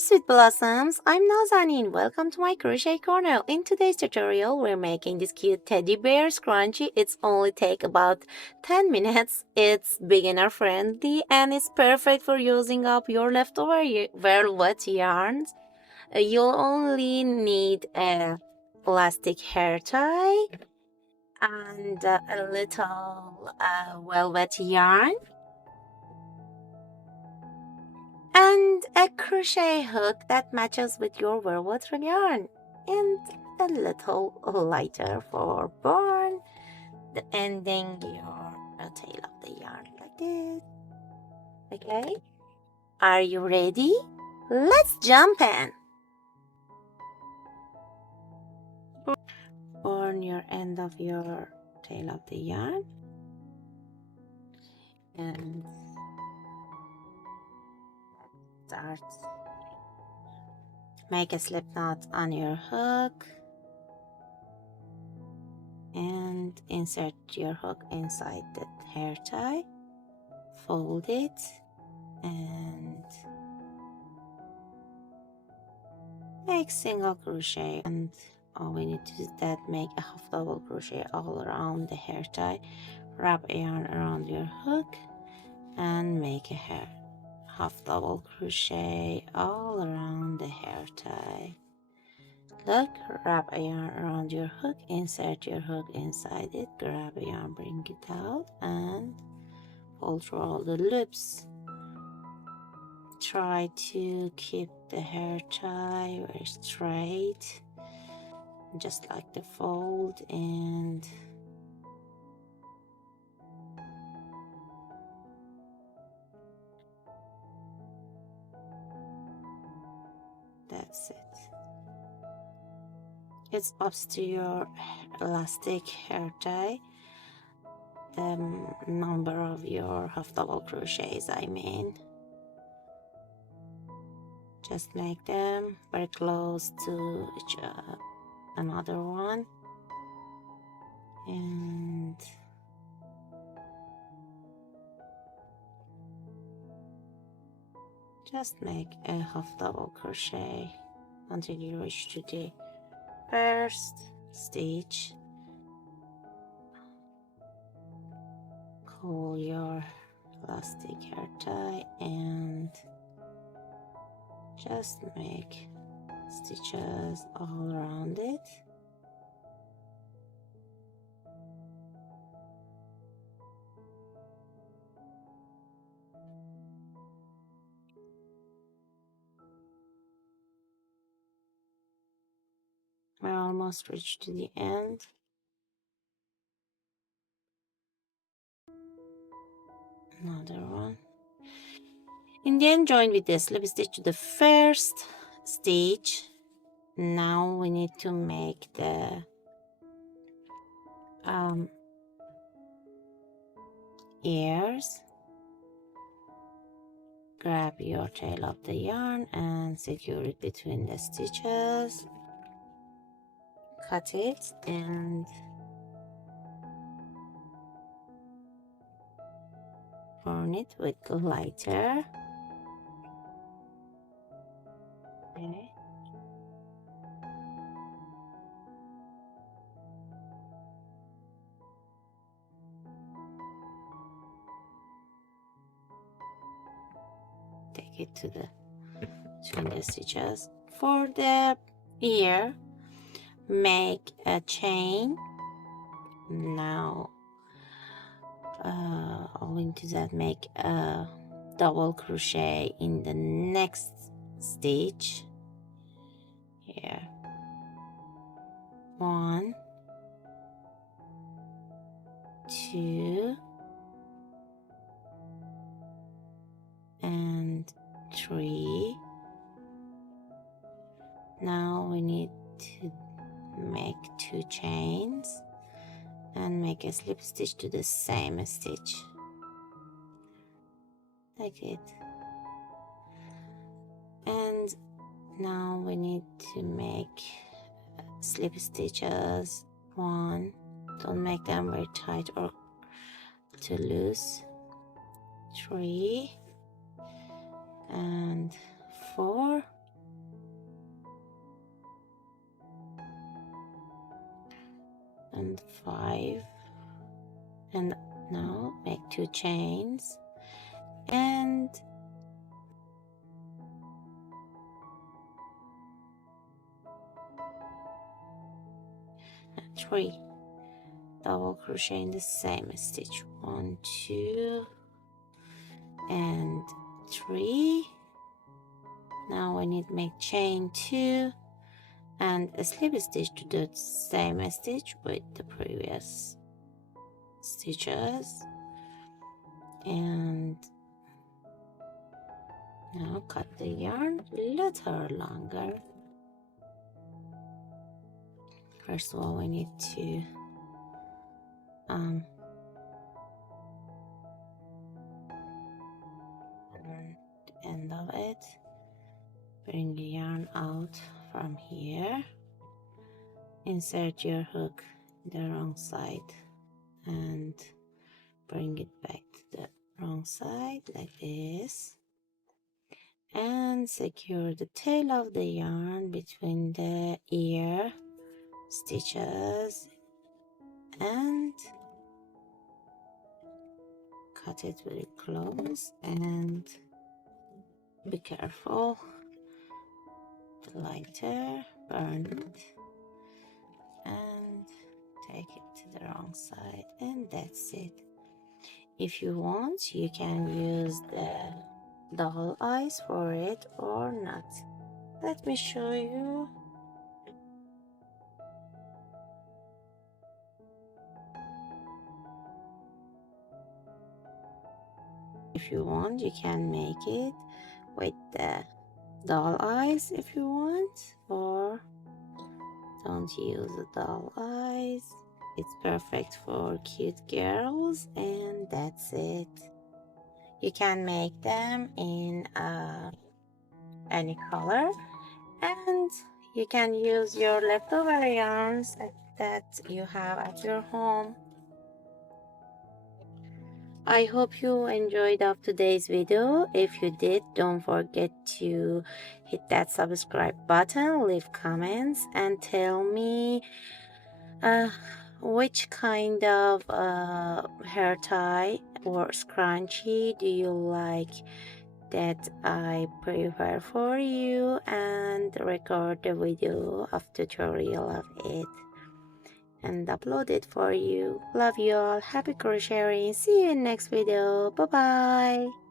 Sweet Blossoms, I'm Nazanin. Welcome to my crochet corner. In today's tutorial, we're making this cute teddy bear scrunchie. It's only take about 10 minutes. It's beginner friendly and it's perfect for using up your leftover velvet yarns. You'll only need a plastic hair tie and a little velvet yarn and a crochet hook that matches with your velvet yarn, and a little lighter for burn the ending your tail of the yarn like this. Okay, are you ready? Let's jump in. Burn your end of your tail of the yarn and start. Make a slip knot on your hook and insert your hook inside the hair tie. Fold it and make single crochet, and all we need to do is that make a half double crochet all around the hair tie. Wrap a yarn around your hook and make a half double crochet all around the hair tie. Look, wrap a yarn around your hook, insert your hook inside it, grab a yarn, bring it out and pull through all the loops. Try to keep the hair tie very straight, just like the fold, and that's it. It's up to your elastic hair tie, the number of your half double crochets, I mean. Just make them very close to each another one, and just make a half double crochet until you reach to the first stitch. Pull your elastic hair tie and just make stitches all around it. We're almost reached to the end. Another one. In the end, join with the slip stitch to the first stitch. Now we need to make the ears. Grab your tail of the yarn and secure it between the stitches. Cut it and burn it with the lighter. Okay. Take it to the between the stitches. For the ear, make a chain. Now all we need to do that, make a double crochet in the next stitch here. 1, 2 and 3. Now we need to make 2 chains and make a slip stitch to the same stitch like it. And now we need to make slip stitches. 1, don't make them very tight or too loose. 3 and 4 and 5, and now make 2 chains and 3 double crochet in the same stitch. 1, 2 and 3. Now I need to make chain 2 and a slip stitch to the same stitch with the previous stitches, and now cut the yarn a little longer. First of all, we need to the end of it, bring the yarn out from here, insert your hook in the wrong side and bring it back to the wrong side like this, and secure the tail of the yarn between the ear stitches and cut it very close, and be careful, the lighter burn it, and take it to the wrong side, and that's it. If you want, you can use the doll eyes for it or not. Let me show you. If you want, you can make it with the doll eyes if you want, or don't use the doll eyes. It's perfect for cute girls, and that's it. You can make them in any color, and you can use your leftover yarns that you have at your home. I hope you enjoyed of today's video. If you did, don't forget to hit that subscribe button, leave comments, and tell me which kind of hair tie or scrunchie do you like that I prepare for you, and record the video of tutorial of it and upload it for you. Love you all. Happy crocheting. See you in next video. Bye bye.